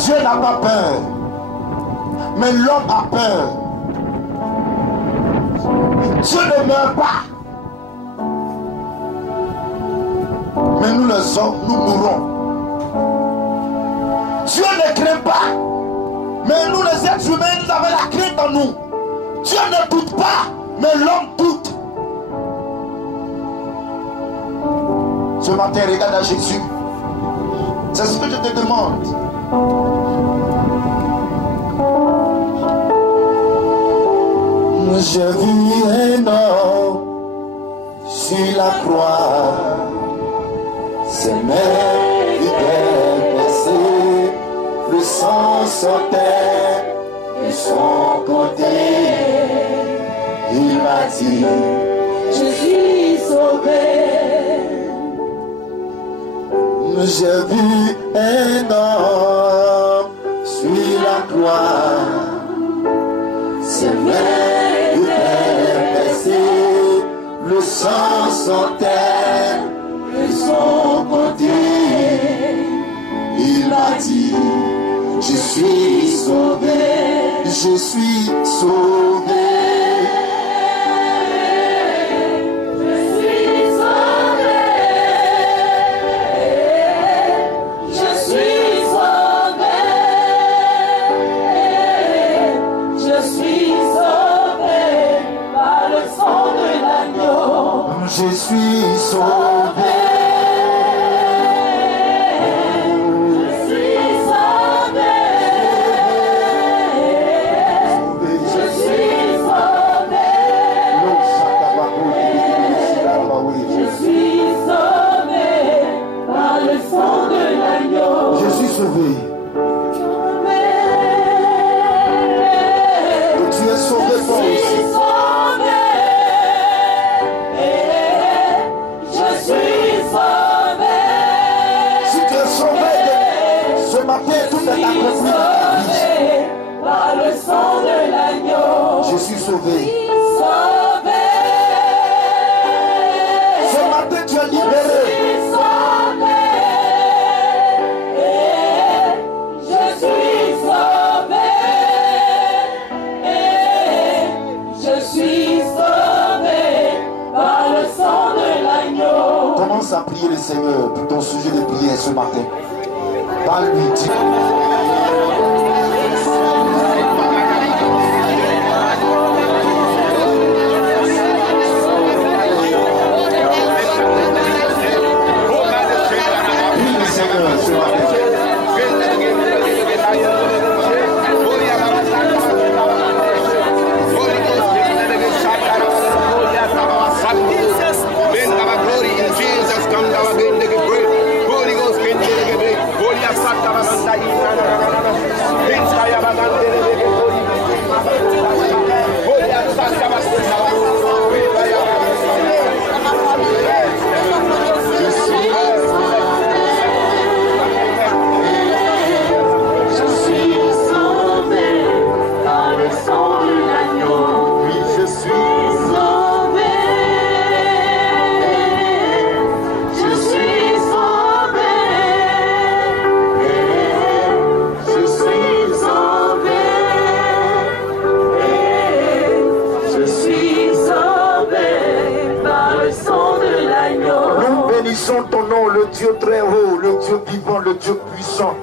Dieu n'a pas peur, mais l'homme a peur. Dieu ne meurt pas, mais nous les hommes, nous mourrons. Dieu ne craint pas, mais nous les êtres humains, nous avons la crainte en nous. Dieu ne doute pas, mais l'homme doute. Ce matin, regarde à Jésus. C'est ce que je te demande. J'ai vu un homme sur la croix, ses mains étaient baissées, le sang sortait de son côté. Il m'a dit, je suis sauvé. J'ai vu un homme sur la croix, ses mains étaient baissées, le sang sortait de son côté. Il m'a dit, je suis sauvé, je suis sauvé. Je suis sauvé. Je suis sauvé. Je suis sauvé. Je suis sauvé par le sang de l'agneau. Je suis sauvé. Tu es sauvé toi aussi. Par le sang de l'agneau, je suis sauvé. Sauvé. Ce matin, tu es libéré. Je suis sauvé. Je suis sauvé par le sang de l'agneau. Commence à prier le Seigneur pour ton sujet de prière ce matin. Parle-lui, dis. Ton nom, le Dieu très haut, le Dieu vivant, le Dieu puissant,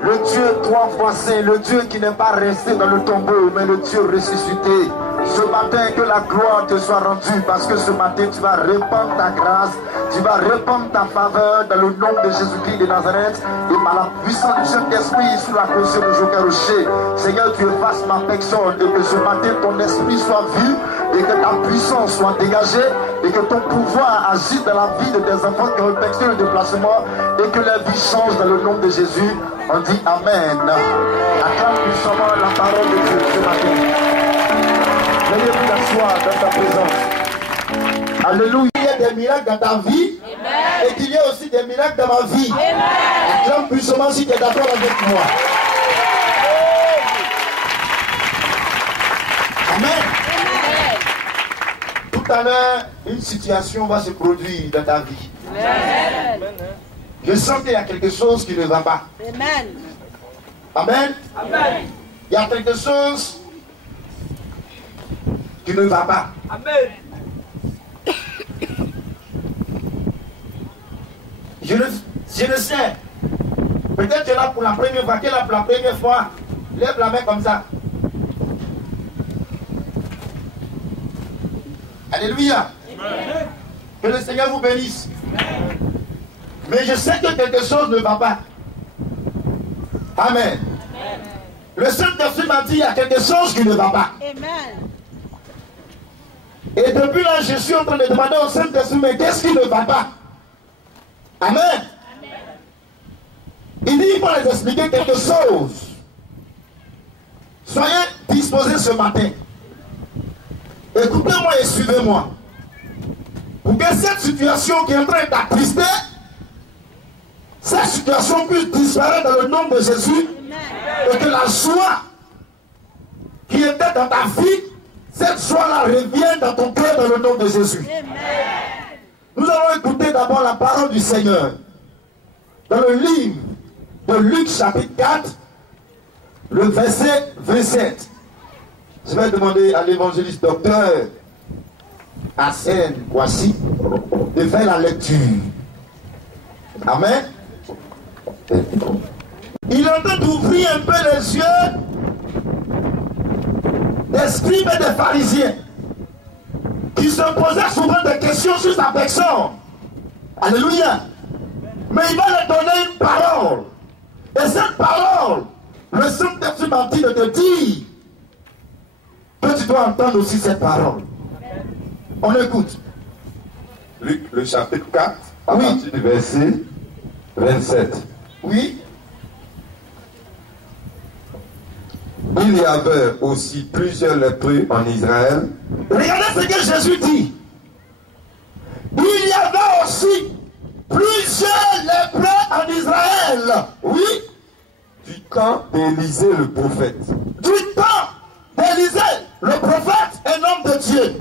le Dieu trois fois saint, le Dieu qui n'est pas resté dans le tombeau, mais le Dieu ressuscité. Ce matin, que la gloire te soit rendue, parce que ce matin, tu vas répandre ta grâce, tu vas répandre ta faveur dans le nom de Jésus-Christ de Nazareth, et par la puissance du Saint-Esprit sous la caution de Joker Rocher. Seigneur, tu effaces ma personne, et que ce matin, ton esprit soit vu, et que ta puissance soit dégagée, et que ton pouvoir agisse dans la vie de tes enfants qui ont effectué le déplacement, et que leur vie change dans le nom de Jésus. On dit Amen. Acclame puissamment la parole de Dieu ce matin. Veuillez vous asseoir dans ta présence. Alléluia. Il y a des miracles dans ta vie. Amen. Et qu'il y a aussi des miracles dans ma vie. Acclame puissamment si tu es d'accord avec moi. Amen. Tout à l'heure, une situation va se produire dans ta vie. Amen. Je sens qu'il y a quelque chose qui ne va pas. Amen. Amen. Amen. Il y a quelque chose qui ne va pas. Amen. Je le sais. Peut-être tu es là pour la première fois. Tu es là pour la première fois. Lève la main comme ça. Alléluia. Amen. Que le Seigneur vous bénisse. Mais je sais que quelque chose ne va pas. Amen. Le Saint-Esprit m'a dit il y a quelque chose qui ne va pas. Amen. Et depuis là, je suis en train de demander au Saint-Esprit, mais qu'est-ce qui ne va pas? Amen. Il dit, il va les expliquer quelque chose. Soyez disposés ce matin. Écoutez-moi et suivez-moi. Pour que cette situation qui est en train d'attrister, cette situation puisse disparaître dans le nom de Jésus. Et que la joie qui était dans ta vie, cette joie-là revienne dans ton cœur dans le nom de Jésus. Nous allons écouter d'abord la parole du Seigneur. Dans le livre de Luc chapitre 4, le verset 27. Je vais demander à l'évangéliste docteur Arsène Kouassi de faire la lecture. Amen. Il est en train d'ouvrir un peu les yeux des scribes et des pharisiens qui se posaient souvent des questions sur sa personne. Alléluia. Mais il va leur donner une parole. Et cette parole, le Saint-Esprit m'a dit de te dire que tu dois entendre aussi cette parole. On écoute. Luc, le chapitre 4, à Oui. partir du verset 27. Oui. Il y avait aussi plusieurs lépreux en Israël, Regardez ce que Jésus dit. Il y avait aussi plusieurs lépreux en Israël. Oui. du temps d'Élisée le prophète, Du temps d'Élisée, le prophète, un homme de Dieu.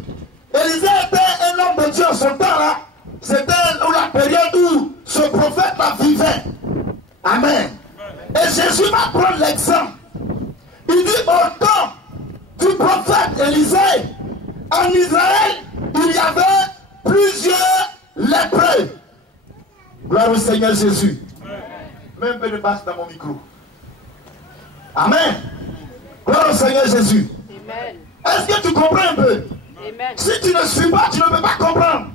Élisée était un homme de Dieu en son temps là. C'était la période où ce prophète-là vivait. Amen. Et Jésus va prendre l'exemple. Il dit au temps du prophète Élisée, en Israël, il y avait plusieurs lépreux. Gloire au Seigneur Jésus. Mets un peu de basse dans mon micro. Amen. Gloire au Seigneur Jésus. Amen. Est-ce que tu comprends un peu? Amen. Si tu ne suis pas, tu ne peux pas comprendre.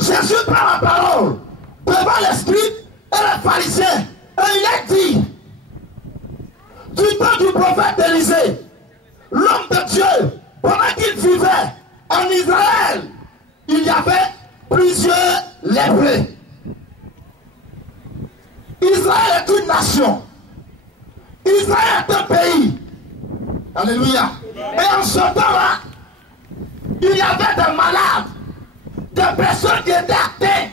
Jésus prend la parole devant les scribes et les pharisiens. Et il a dit, du temps du prophète Élisée, l'homme de Dieu, pendant qu'il vivait en Israël, il y avait plusieurs lépreux. Israël est une nation. Israël est un pays. Alléluia. Et en ce temps-là, il y avait des malades, des personnes qui étaient atteintes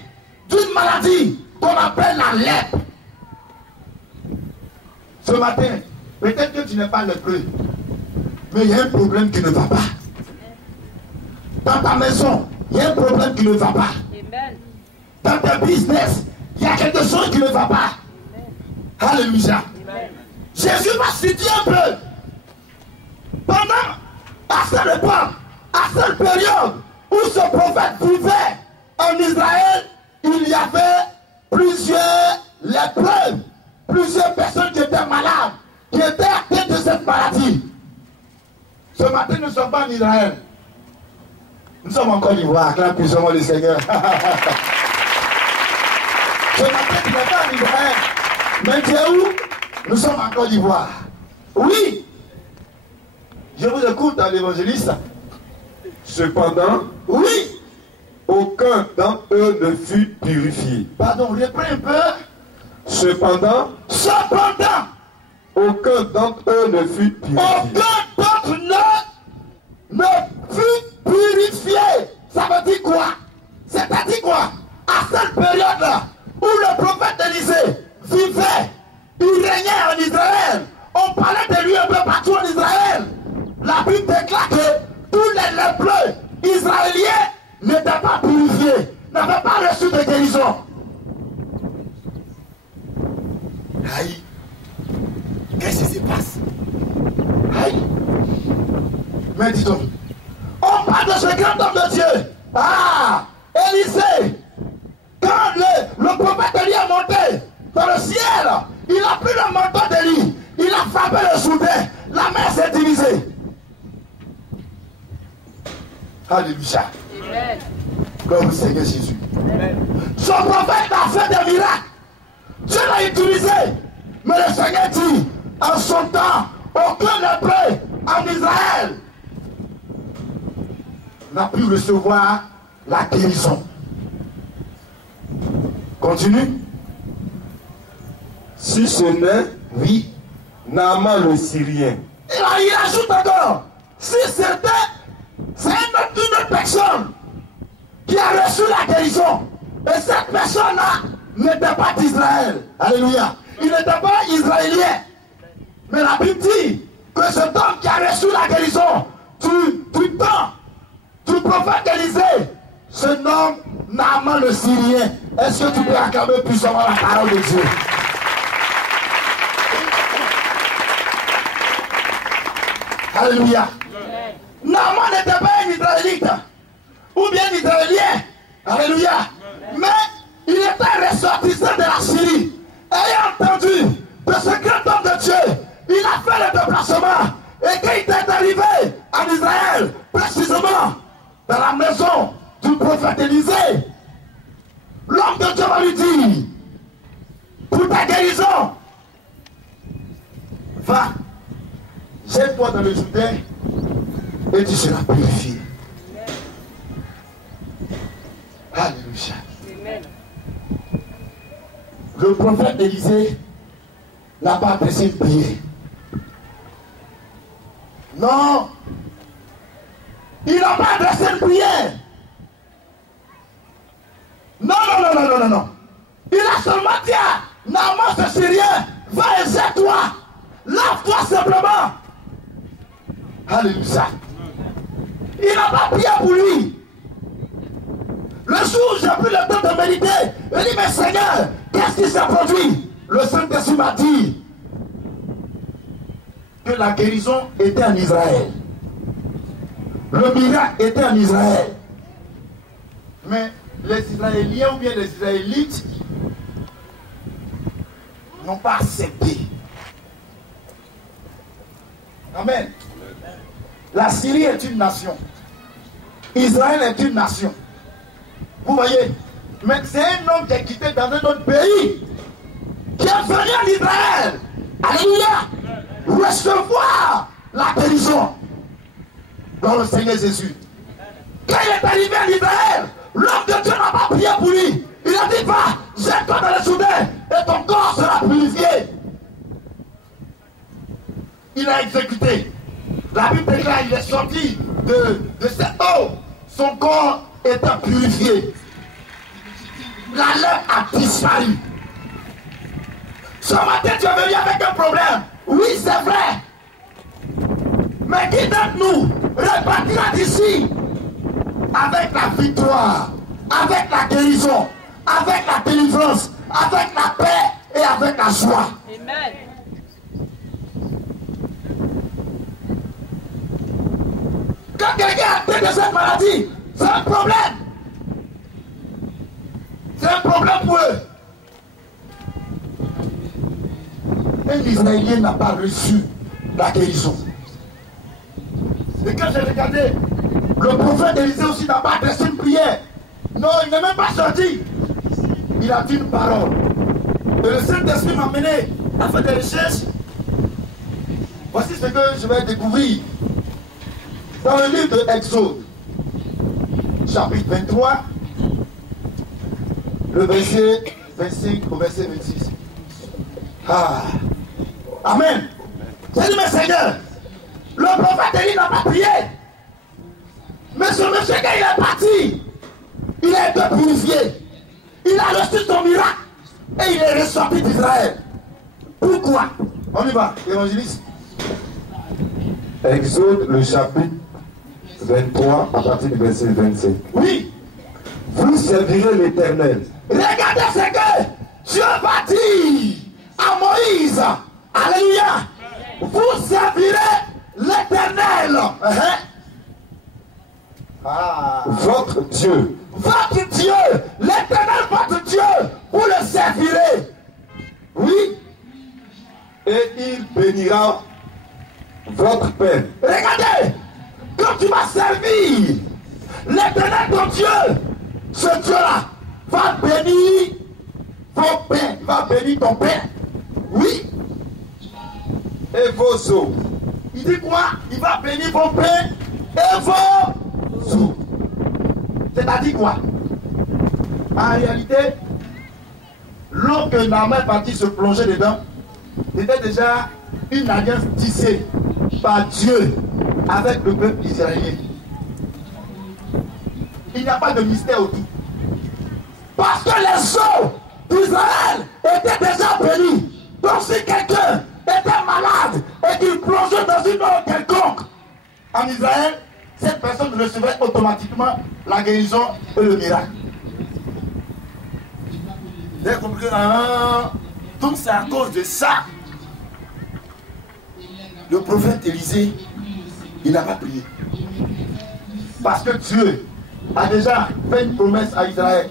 d'une maladie qu'on appelle la lèpre. Ce matin, peut-être que tu n'es pas lépreux, mais il y a un problème qui ne va pas. Dans ta maison, il y a un problème qui ne va pas. Amen. Dans tes business, il y a quelque chose qui ne va pas. Alléluia. Jésus va citer un peu. Pendant, à cette époque, à cette période où ce prophète vivait en Israël, il y avait plusieurs lépreux, plusieurs personnes qui étaient malades, qui étaient atteintes de cette maladie. Ce matin, nous ne sommes pas en Israël. Nous sommes en Côte d'Ivoire, acclame puissamment le Seigneur. Ce matin, tu n'es pas en Israël. Mais tu es où? Nous sommes en Côte d'Ivoire. Oui. Je vous écoute dans l'évangéliste. cependant, Oui. aucun d'entre eux ne fut purifié. Pardon, reprends un peu. Cependant, aucun d'entre eux ne fut purifié. Aucun d'entre nous ne fut purifié. Ça veut dire quoi? C'est-à-dire quoi? À cette période-là, où le prophète Élisée vivait, il régnait en Israël. On parlait de lui un peu partout en Israël. La Bible déclare que tous les lépreux israéliens n'étaient pas purifiés, n'avaient pas reçu de guérison. Aïe. Qu'est-ce que se passe? Aïe. Mais dis donc, on parle de ce grand homme de Dieu. Ah, Élisée, quand le prophète Élie est monté dans le ciel, il a pris le manteau d'Élie, il a frappé le soudain, la mer s'est divisée. Alléluia. Gloire au Seigneur Jésus. Son prophète a fait des miracles. Dieu l'a utilisé. Mais le Seigneur dit, en son temps, aucun lépreux en Israël n'a pu recevoir la guérison. Continue. Si ce n'est, Oui. Naaman le Syrien. Il ajoute encore, si c'était, c'est une autre personne qui a reçu la guérison, et cette personne-là n'était pas d'Israël. Alléluia. Il n'était pas israélien. Mais la Bible dit que cet homme qui a reçu la guérison du temps du prophète Élisée se nomme Naaman le Syrien. Est-ce que tu peux acclamer puissamment la parole de Dieu? Alléluia. Naaman n'était pas un Israélite ou bien un Israélien. Alléluia. Mais il était ressortissant de la Syrie. Ayant entendu de ce grand homme de Dieu, il a fait le déplacement. Et quand il est arrivé en Israël, précisément dans la maison du prophète Élisée, l'homme de Dieu va lui dire, pour ta guérison, va, jette-toi dans le Jourdain et tu seras purifié. Alléluia. Le prophète Élisée n'a pas adressé une prière. Non. Il n'a pas adressé une prière. Non. Il a seulement dit à Naaman ce Syrien, va et jette-toi. Lave-toi simplement. Alléluia. Il n'a pas prié pour lui. Le jour où j'ai pris le temps de méditer, il dit, mais Seigneur, qu'est-ce qui s'est produit? Le Saint-Esprit m'a dit que la guérison était en Israël. Le miracle était en Israël. Mais les Israéliens ou bien les Israélites n'ont pas accepté. Amen. La Syrie est une nation. Israël est une nation. Vous voyez? Mais c'est un homme qui est quitté dans un autre pays, qui est venu en Israël. Alléluia. Recevoir la guérison dans le Seigneur Jésus. Quand il est arrivé en Israël, l'homme de Dieu n'a pas prié pour lui. Il a dit, va, jette-toi dans le Jourdain et ton corps sera purifié. Il a exécuté. La Bible déclare, il est sorti de cette eau. Son corps étant purifié. La lèvre a disparu. Ce matin, tu es venu avec un problème. Oui, c'est vrai. Mais qui d'entre nous repartira d'ici avec la victoire, avec la guérison, avec la délivrance, avec la paix et avec la joie? Amen. Quand quelqu'un a atteint de cette maladie, c'est un problème. C'est un problème pour eux. Un Israélien n'a pas reçu la guérison. Et quand j'ai regardé, le prophète Élisée aussi n'a pas adressé une prière. Non, il n'est même pas sorti. Il a dit une parole. Et le Saint-Esprit m'a mené à faire des recherches. Voici ce que je vais découvrir. Dans le livre de Exode, chapitre 23, le verset 25 au verset 26. Ah. Amen. J'ai dit, mais Seigneur, le prophète Élie n'a pas prié. Mais ce monsieur, quand il est parti, il a été purifié. Il a reçu son miracle. Et il est ressorti d'Israël. Pourquoi? On y va, évangéliste. Exode, le chapitre 23, à partir du verset 25. Oui. Vous servirez l'Éternel. Regardez ce que Dieu va dire à Moïse. Alléluia. Vous servirez l'Éternel. Votre Dieu. Votre Dieu. L'Éternel, votre Dieu. Vous le servirez. Oui. Et il bénira votre pain. Regardez. Quand tu vas servir l'Éternel, ton Dieu, ce Dieu-là va bénir vos pains. Va bénir ton pain. Oui. Et vos eaux. Il dit quoi? Il va bénir vos pains et vos eaux. C'est-à-dire quoi? En réalité, l'eau que Naaman est parti se plonger dedans, c'était déjà une alliance tissée par Dieu avec le peuple israélien. Il n'y a pas de mystère autour. Parce que les eaux d'Israël étaient déjà bénies. Donc si quelqu'un était malade et qu'il plongeait dans une eau quelconque en Israël, cette personne recevait automatiquement la guérison et le miracle. Vous avez compris? Donc c'est à cause de ça. Le prophète Élisée, il n'a pas prié. Parce que Dieu a déjà fait une promesse à Israël.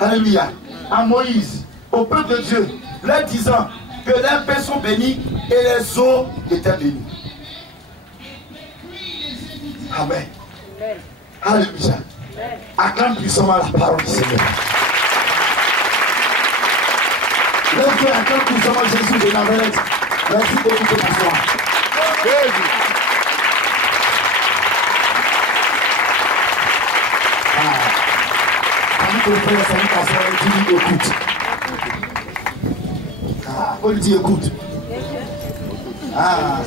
Alléluia. À Moïse, au peuple de Dieu, leur disant que leurs pains sont bénis et les eaux étaient bénies. Amen. Alléluia. Acclame puissamment la parole du Seigneur. Lève-toi, acclame puissamment Jésus de Nazareth. Merci beaucoup de t'asseoir. Salut ton frère, salut ta soeur, dis écoute. Faut lui dire écoute.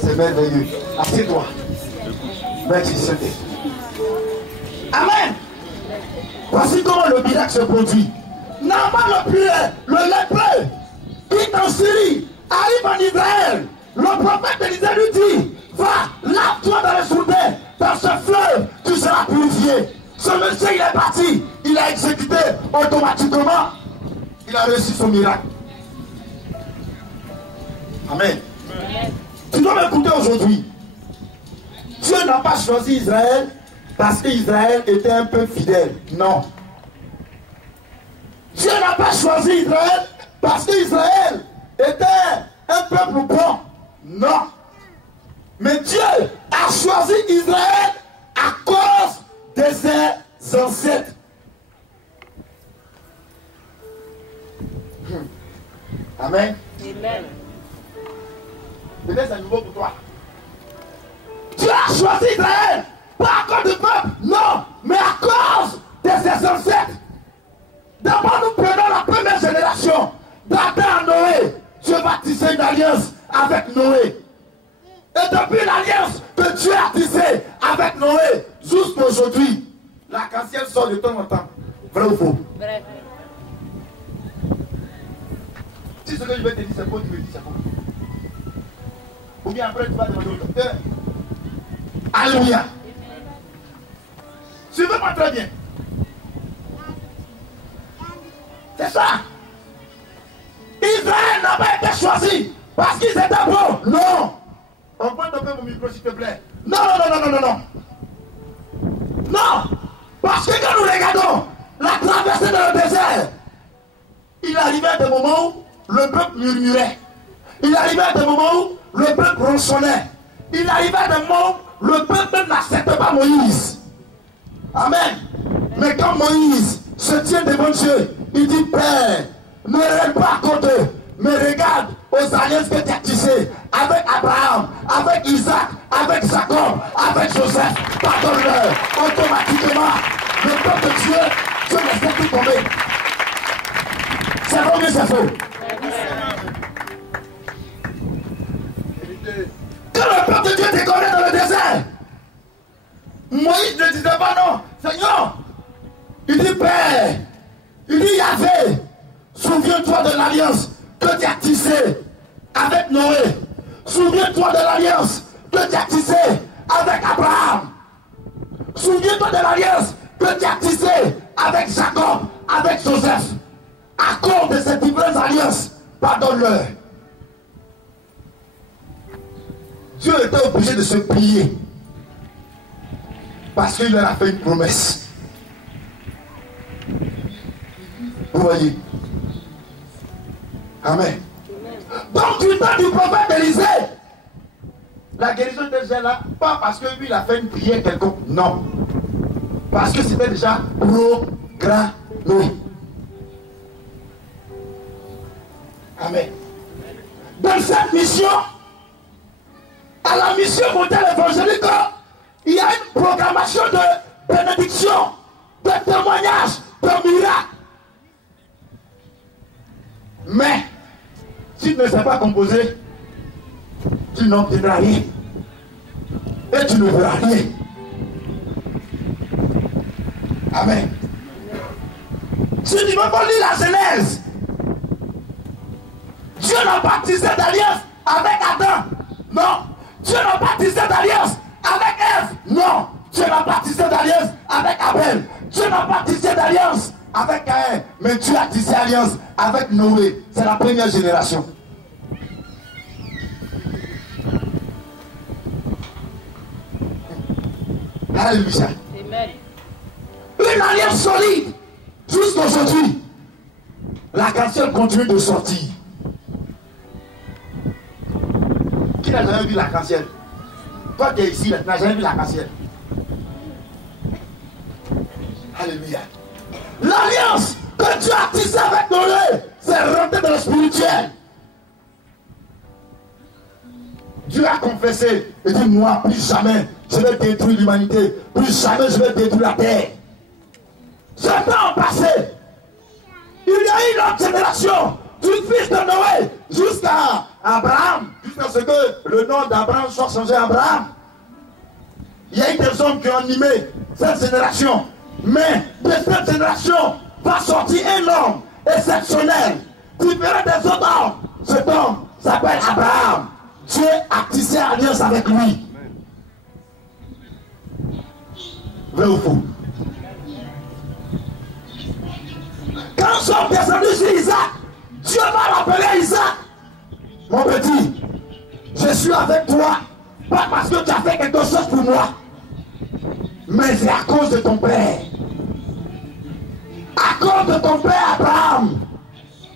C'est merveilleux. Assieds-toi. Merci Seigneur. Amen. Voici comment le miracle se produit. Naaman le lépreux, qui en Syrie, arrive en Israël. Le prophète Élisée lui dit, va, lave-toi dans le Jourdain, dans ce fleuve, tu seras purifié. Ce monsieur, il est parti, il a exécuté automatiquement, il a reçu son miracle. Amen. Tu dois m'écouter aujourd'hui. Dieu n'a pas choisi Israël parce qu'Israël était un peu fidèle. Non. Dieu n'a pas choisi Israël parce qu'Israël était un peuple bon. Non. Mais Dieu a choisi Israël à cause de ses ancêtres. Amen. Amen. C'est nouveau pour toi. Dieu a choisi Israël, pas à cause du peuple, non, mais à cause de ses ancêtres. D'abord, nous prenons la première génération d'Adam à Noé. Dieu va tisser une alliance avec Noé. Et depuis l'alliance que Dieu a tissée avec Noé, jusqu'aujourd'hui, l'arc-en-ciel sort de temps en temps. Vrai ou faux? Vrai. Si ce que je vais te dire c'est faux, tu me dis c'est faux. Ou bien après tu vas demander au docteur. Alléluia. Suivez-moi très bien. C'est ça. Israël n'a pas été choisi parce qu'ils étaient bons. Non. On peut taper mon micro s'il te plaît. Non, non, non, non, non, non. Non. Parce que quand nous regardons la traversée dans le désert, il arrivait des moments où le peuple murmurait. Il arrivait des moments où le peuple ronchonnait. Il arrivait des moments où le peuple n'acceptait pas Moïse. Amen. Mais quand Moïse se tient devant Dieu, il dit, Père, ne règne pas à côté, mais regarde aux alliances que tu as tissées avec Abraham, avec Isaac, avec Jacob, avec Joseph. Pardonne-leur. Automatiquement, le peuple de Dieu, Dieu laisse tout tomber. C'est vrai ou c'est faux? Quand le peuple de Dieu te connaît dans le désert, Moïse ne disait pas non, Seigneur. Il dit Père, il dit Yahvé, souviens-toi de l'alliance que tu as tissée avec Noé. Souviens-toi de l'alliance que tu as tissée avec Abraham. Souviens-toi de l'alliance que tu as tissée avec Jacob, avec Joseph. À cause de ces diverses alliances, pardonne-leur. Dieu était obligé de se plier. Parce qu'il leur a fait une promesse. Vous voyez? Amen. Donc du temps du prophète Élisée, la guérison était déjà là, pas parce que lui il a fait une prière quelconque, non. Parce que c'était déjà programmé. Amen. Dans cette mission, à la mission mondiale évangélique, il y a une programmation de bénédiction, de témoignage, de miracle. Mais, si tu ne sais pas composer, tu n'obtiendras rien. Et tu ne verras rien. Amen. Si tu veux pas lire la Genèse, Dieu n'a pas tissé d'alliance avec Adam. Non. Dieu n'a pas tissé d'alliance avec Ève. Non. Dieu n'a pas tissé d'alliance avec Abel. Dieu n'a pas tissé d'alliance avec Caïn. Mais Dieu a tissé alliance avec Noé. C'est la première génération. Alléluia. Amen. Une alliance solide. Jusqu'aujourd'hui, l'arc-en-ciel continue de sortir. Qui n'a jamais vu l'arc-en-ciel? Toi qui es ici, tu n'as jamais vu l'arc-en-ciel. Alléluia. L'alliance que Dieu a tissée avec Noé, c'est rentrer dans le spirituel. Dieu a confessé et dit, moi, plus jamais je vais détruire l'humanité. Plus jamais je vais détruire la terre. Ce temps passé, il y a eu une autre génération du fils de Noé jusqu'à Abraham, jusqu'à ce que le nom d'Abraham soit changé à Abraham. Il y a eu des hommes qui ont animé cette génération. Mais de cette génération va sortir un homme exceptionnel, différent des autres hommes. Cet homme s'appelle Abraham. Dieu a tissé alliance avec lui. Vrai ou faux? Quand nous sommes descendus sur Isaac, Dieu m'a rappelé Isaac. Mon petit, je suis avec toi, pas parce que tu as fait quelque chose pour moi, mais c'est à cause de ton père. À cause de ton père Abraham,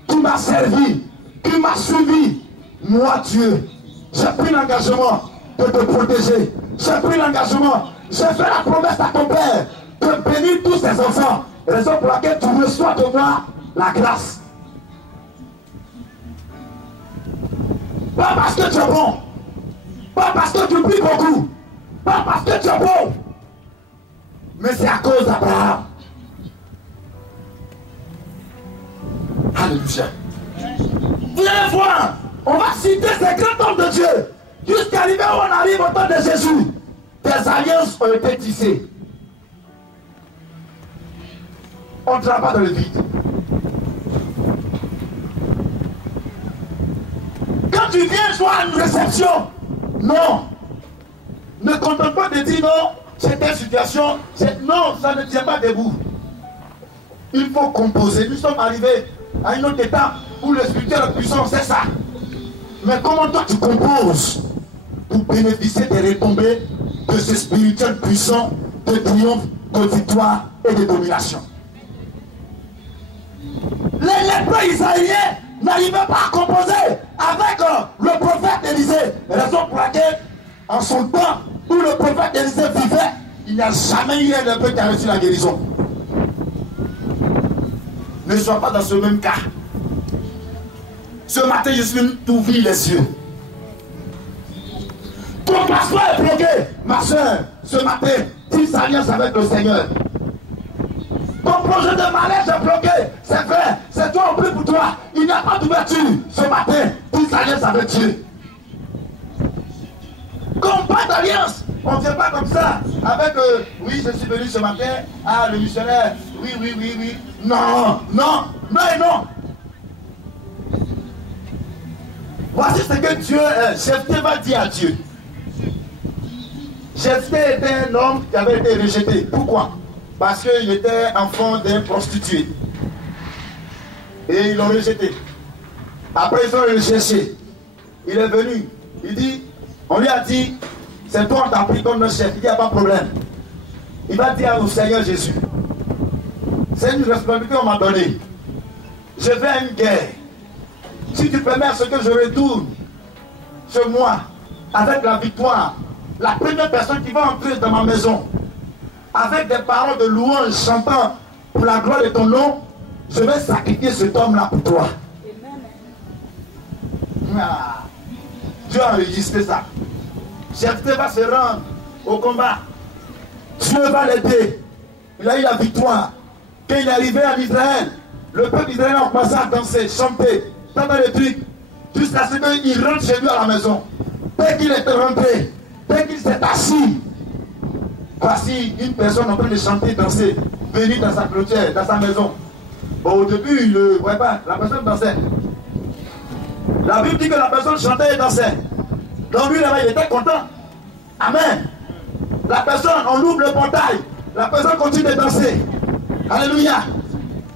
qui m'a servi, qui m'a suivi. Moi, Dieu, j'ai pris l'engagement de te protéger. J'ai pris l'engagement, j'ai fait la promesse à ton père de bénir tous ses enfants. Raison pour laquelle tu reçois de moi la grâce. Pas parce que tu es bon, pas parce que tu pries beaucoup, pas parce que tu es bon, mais c'est à cause d'Abraham. Alléluia. Viens voir, on va citer ces grands hommes de Dieu, jusqu'à arriver où on arrive au temps de Jésus. Des alliances ont été tissées. On ne travaille pas dans le vide. Quand tu viens jouer à une réception, non. Ne contente pas de dire non, c'est telle situation. Non, ça ne tient pas debout. Il faut composer. Nous sommes arrivés à une autre étape où le spirituel est puissant, c'est ça. Mais comment toi tu composes pour bénéficier des retombées de ce spirituel puissant de triomphe, de victoire et de domination? Les lépreux israéliens n'arrivaient pas à composer avec le prophète Élisée. Raison pour laquelle, en son temps où le prophète Élisée vivait, il n'y a jamais eu un lépreux qui a reçu la guérison. Ne sois pas dans ce même cas. Ce matin, je suis venu t'ouvrir les yeux. Ton passeport est bloqué. Ma soeur, ce matin, tisse alliance avec le Seigneur. Ton projet de mariage est bloqué. C'est vrai, c'est toi, on prie pour toi. Il n'y a pas d'ouverture. Ce matin, tisse alliance avec Dieu. Quand on parle d'alliance, on ne vient pas comme ça. Avec, oui, je suis venu ce matin. Ah, le missionnaire. Oui, oui, oui, oui. Non, non, non et non. Voici ce que Dieu, Jephthé va dire à Dieu. Jephthé était un homme qui avait été rejeté. Pourquoi? Parce qu'il était enfant d'un prostitué. Et ils l'ont rejeté. Après, ils ont recherché. Il est venu. Il dit, On lui a dit, c'est toi, on t'a pris comme notre chef. Il dit, il n'y a pas de problème. Il va dire au Seigneur Jésus, c'est une responsabilité qu'on m'a donnée. Je vais à une guerre. Si tu permets à ce que je retourne chez moi avec la victoire, la première personne qui va entrer dans ma maison avec des paroles de louange chantant pour la gloire de ton nom, je vais sacrifier cet homme-là pour toi. Ah, Dieu a enregistré ça. Jephthé va se rendre au combat. Dieu va l'aider. Il a eu la victoire. Quand il est arrivé en Israël, le peuple israélien a commencé à danser, chanter, dans les trucs, jusqu'à ce qu'il rentre chez lui à la maison. Dès qu'il est rentré, dès qu'il s'est assis, voici une personne en train de chanter, danser, venue dans sa clôture, dans sa maison. Bon, au début, il ne voyait pas, la personne dansait. La Bible dit que la personne chantait et dansait. Donc lui, là-bas, il était content. Amen. La personne, on ouvre le portail. La personne continue de danser. Alléluia.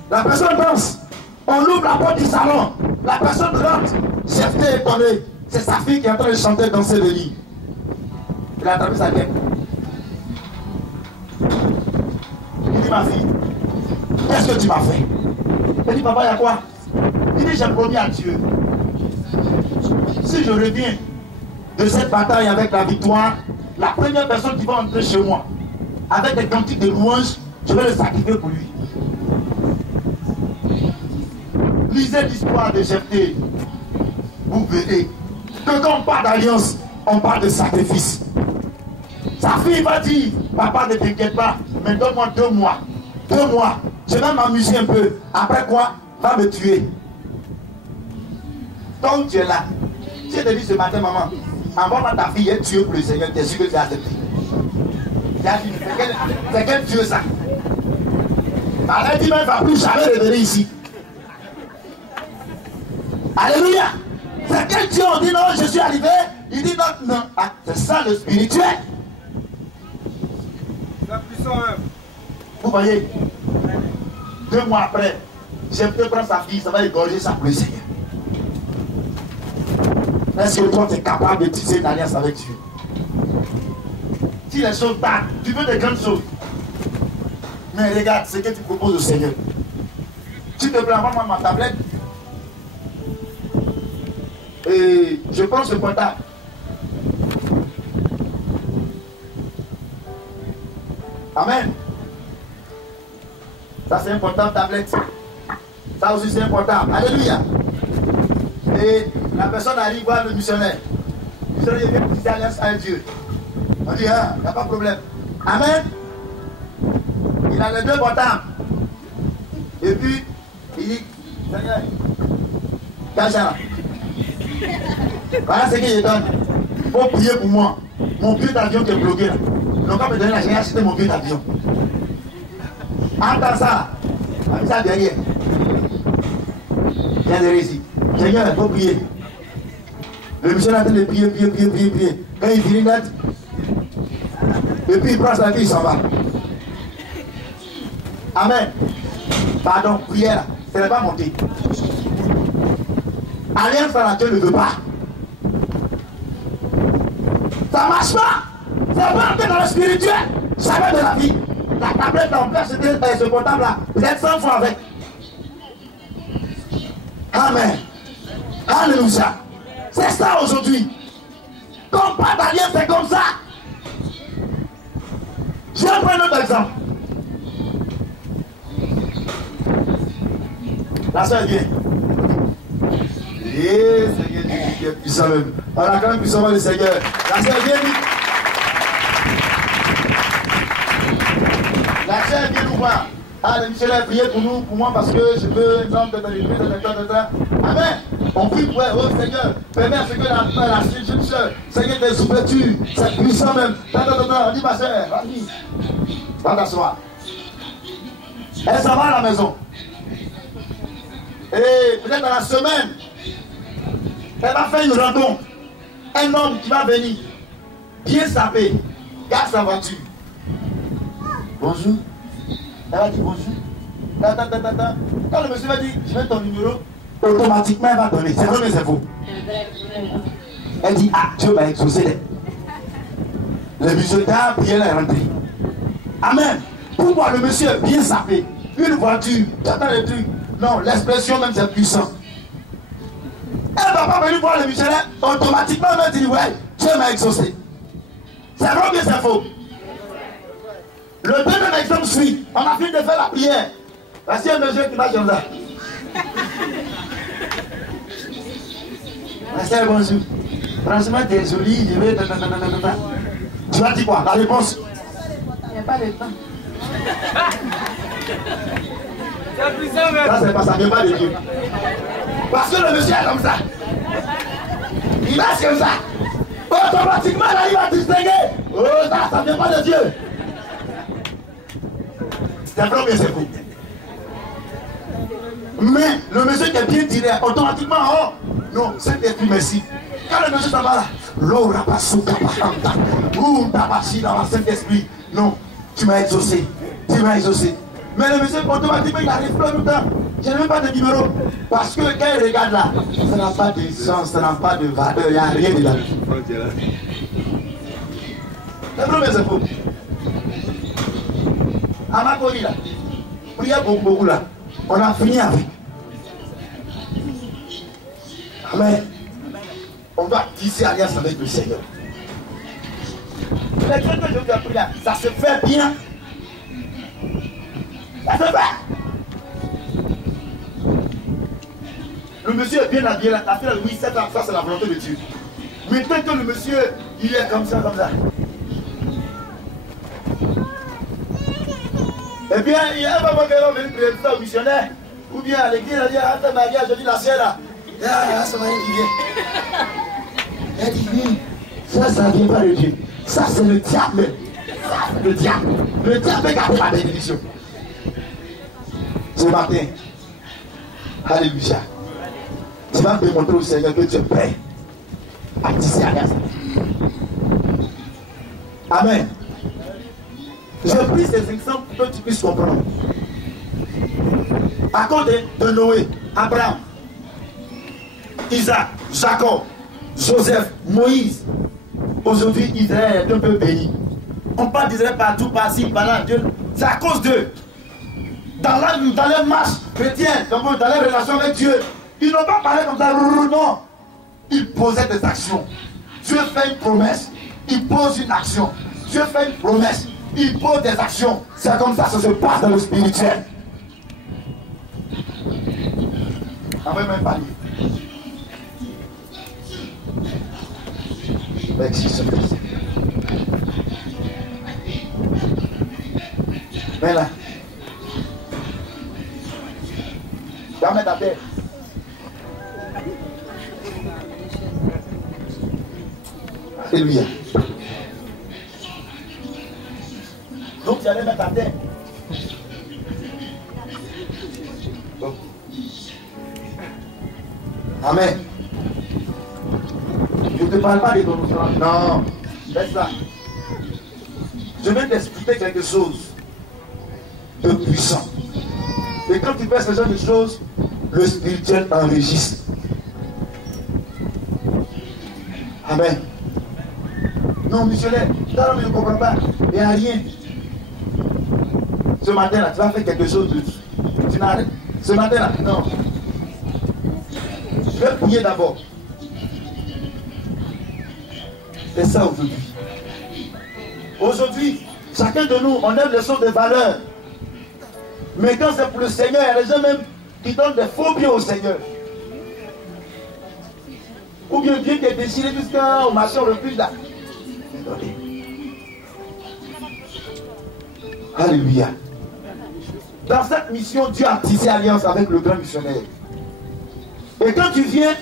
La personne danse. On ouvre la porte du salon. La personne rentre. Jephthé est étonné. C'est sa fille qui est en train de chanter, danser le lit. Il a attrapé sa tête. Il dit, ma fille, qu'est-ce que tu m'as fait? Elle dit, papa, il y a quoi? Il dit, j'ai promis à Dieu. Si je reviens de cette bataille avec la victoire, la première personne qui va entrer chez moi, avec des cantiques de louanges, je vais le sacrifier pour lui. Lisez l'histoire de Jephthé. Vous verrez que quand on parle d'alliance, on parle de sacrifice. Sa fille va dire, papa ne t'inquiète pas, mais donne-moi 2 mois. 2 mois. Je vais m'amuser un peu. Après quoi, va me tuer. Tant que tu es là, je te dis ce matin, maman, envoie ta fille est tuée pour le Seigneur, tu es sûr que tu as accepté. C'est quel Dieu ça? Elle a dit, mais il ne va plus jamais revenir ici. Alléluia. C'est quel Dieu? On dit non, je suis arrivé. Il dit non, non. Ah, c'est ça le spirituel. La puissance. Vous voyez, 2 mois après, Jephthé prend sa fille, ça va égorger ça pour le Seigneur. Est-ce que toi tu es capable de tisser une alliance avec Dieu? Si les choses tardent, tu veux des grandes choses. Mais regarde ce que tu proposes au Seigneur. Tu te plaît, envoie-moi ma tablette. Et je prends ce portable. Amen. Ça c'est un portable tablette. Ça aussi c'est un portable. Alléluia. Et la personne arrive voir le missionnaire. Le missionnaire vient tisser alliance avec Dieu. On dit, hein, il n'y a pas de problème. Amen. Il a les 2 portables. Et puis, il dit, Seigneur, Kacha, voilà ce que je donne. Il faut prier pour moi. Mon billet d'avion qui est bloqué là. Donc, on me donne la j'ai acheté mon billet d'avion. Entends ça. On a mis ça derrière. Viens derrière ici. Seigneur, il faut prier. Le missionnaire est en train de prier. Quand il finit net, et puis il prend sa vie, il s'en va. Amen. Pardon, prière, ça n'est pas monté. Alliance dans la Dieu ne veut pas. Ça ne marche pas. C'est pas entrer dans le spirituel. Jamais de la vie. La tablette en place, ce portable-là, vous êtes 100 fois avec. Amen. Alléluia. C'est ça aujourd'hui. Quand on parle d'alliance, c'est comme ça. Je vais prendre un autre exemple. La soeur vient. Et Seigneur, Dieu est puissant même. On a quand même puissamment le Seigneur. La soeur vient. La soeur vient nous voir. Ah, le missionnaire a prié pour nous, pour moi, parce que je veux un homme de l'église, Amen. On prie pour elle, oh Seigneur, permets à ce que la jeune soeur, Seigneur, des ouvertures, c'est puissant même. On dit, ma soeur, vas-y, va t'asseoir. Elle s'en va à la maison. Et peut-être dans la semaine, elle va faire une rencontre. Un homme qui va venir, bien sapé, garde sa voiture. Bonjour. Elle va dire bonjour. Quand le monsieur va dire, je vais ton numéro, automatiquement elle va donner. C'est vrai, mais c'est faux. Elle dit, ah, Dieu m'a exaucé. Le monsieur a prié, elle est rentrée. Amen. Pourquoi le monsieur est bien sapé? Une voiture, j'attends les trucs. Non, l'expression même c'est puissant. Elle ne va pas venir voir le missionnaire, automatiquement elle dit, ouais, Dieu m'a exaucé. C'est vrai ou bien c'est faux? Le deuxième exemple suit. On a fini de faire la prière. Parce qu'il y a un monsieur qui marche comme ça. Pasteur, bonjour. Franchement, tu es jolie, je vais. Tu vas dire quoi? La réponse? Il n'y a pas de temps. Ça, c'est pas ça, il n'y a pas de Dieu. Parce que le monsieur est comme ça. Il marche comme ça. Automatiquement, là, il va distinguer. Oh, ça ne vient pas de Dieu. C'est vrai ou bien c'est faux? Mais le monsieur qui est bien tiré, automatiquement, oh, non, Saint-Esprit, merci. Quand le monsieur s'en va là, l'aura pas sous capacanta, ou tabachi dans le Saint-Esprit, non, tu m'as exaucé, tu m'as exaucé. Mais le monsieur, automatiquement, il arrive pas tout le temps. Je n'ai même pas de numéro. Parce que quand il regarde là, ça n'a pas de sens, ça n'a pas de valeur, il n'y a rien de là. C'est vrai, mais c'est faux. À Makoni là, prière beaucoup là, on a fini avec. Amen. On va tisser alliance avec le Seigneur. Les trucs que je vous ai appris là, ça se fait bien. Ça se fait. Le monsieur est bien habillé là, la fille a 8-7 ans, ça c'est la volonté de Dieu. Mais tant que le monsieur, il est comme ça, comme ça. Eh bien, il y a un moment qui va venir prier ça au missionnaire. Ou bien à l'église, elle dit, ah, ta Maria, je dis la sœur là. Ah, ça va qui vient. Elle dit, oui, ça ne vient pas de Dieu. Ça, c'est le diable. Ça, c'est le diable. Le diable garde la bénédiction. Ce matin, alléluia. Tu vas démontrer au Seigneur que tu es prêt à tisser alliance. Amen. Je prie ces exemples pour que tu puisses comprendre. À côté de Noé, Abraham, Isaac, Jacob, Joseph, Moïse. Aujourd'hui, Israël est un peu béni. On parle d'Israël partout, par-ci, par-là. C'est à cause d'eux. Dans les marches chrétiennes, dans les relations avec Dieu, ils n'ont pas parlé comme ça. Non. Ils posaient des actions. Dieu fait une promesse. Il pose une action. Dieu fait une promesse. Il pose des actions. C'est comme ça que ça se passe dans le spirituel. On ne peut même pas lire. Merci, Seigneur. Mais là, jamais ta tête. Alléluia. Donc tu allais mettre ta tête. Bon. Amen. Je ne te parle pas de ton sang. Non. Laisse ça. Je vais t'expliquer quelque chose de puissant. Et quand tu fais ce genre de choses, le spirituel enregistre. Amen. Non, missionnaire, toi je ne comprends pas. Il n'y a rien. Ce matin-là, tu vas faire quelque chose de... Tu n'arrêtes. Ce matin-là, non. Je vais prier d'abord. C'est ça aujourd'hui. Aujourd'hui, chacun de nous, on aime les choses de valeur. Mais quand c'est pour le Seigneur, il y a des gens même qui donnent des faux biens au Seigneur. Ou bien Dieu qui est déchiré jusqu'au marché au refuge là. Alléluia. Dans cette mission, Dieu a tissé alliance avec le grand missionnaire. Et quand tu viens,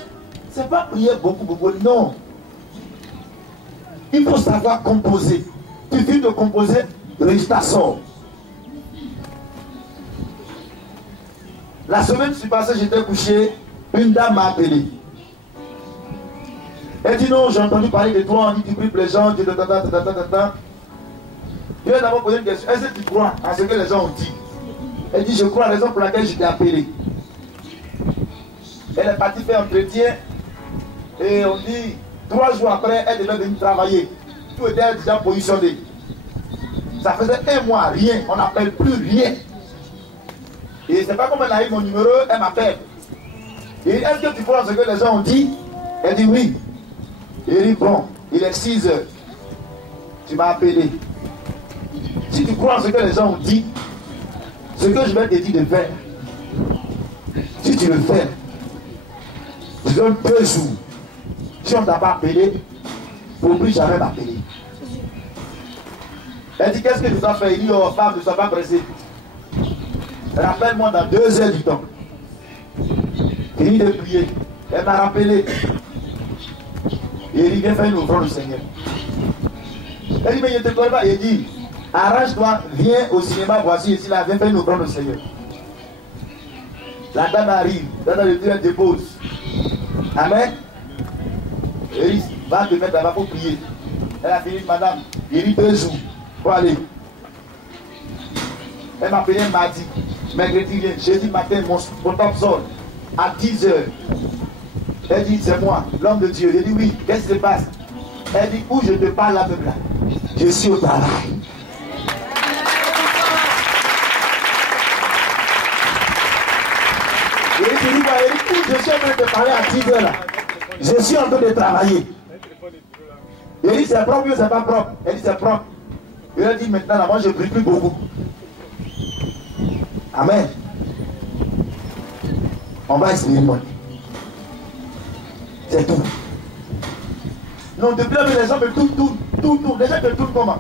c'est pas prier beaucoup, non. Il faut savoir composer. Tu finis de composer, le résultat sort. La semaine passée, j'étais couché, une dame m'a appelé. Elle dit non, j'ai entendu parler de toi, on dit tu pries pour les gens, Je lui ai d'abord posé une question. Est-ce que tu crois à ce que les gens ont dit? Elle dit je crois à la raison pour laquelle je t'ai appelé. Elle est partie faire un entretien et on dit 3 jours après, elle devait venir travailler. Tout était déjà positionné. Ça faisait 1 mois, rien. On n'appelle plus rien. Et c'est pas comme elle a eu mon numéro, elle m'appelle. Et est-ce que tu crois ce que les gens ont dit? Elle dit oui. Il dit bon, il est 6 heures. Tu m'as appelé. Si tu crois ce que les gens ont dit, ce que je vais te dire de faire, si tu le fais, je donne 2 jours. Si on ne t'a pas appelé, pour plus jamais m'appeler. Elle dit qu'est-ce que tu dois faire? Il dit oh femme, ne sois pas pressée. Rappelle-moi dans 2 heures du temps. Il dit de prier. Elle m'a rappelé. Et il dit viens faire une offrande au Seigneur. Elle dit mais je ne te connais pas. Il dit arrange-toi, viens au cinéma, voici ici là, viens faire une offrande au Seigneur. La dame arrive, dans le Dieu, elle dépose. Amen. Il dit va te mettre là-bas pour prier. Elle a fini madame. Il dit 2 jours. Pour aller. Elle m'a appelé mardi, mercredi, jeudi matin, mon top sort à 10 heures. Elle dit, c'est moi, l'homme de Dieu. Je dis, oui, qu'est-ce qui se passe? Elle dit, où je te parle là même là? Je suis au travail. Et il dit, où je suis en train de te parler à 10 heures là? Je suis en train de travailler. Il dit, c'est propre ou c'est pas propre? Elle dit, c'est propre. Il a dit maintenant, là, moi je ne prie plus beaucoup. Amen. On va expérimenter. C'est tout. Non, depuis là, les gens me tournent. Les gens me tournent comment?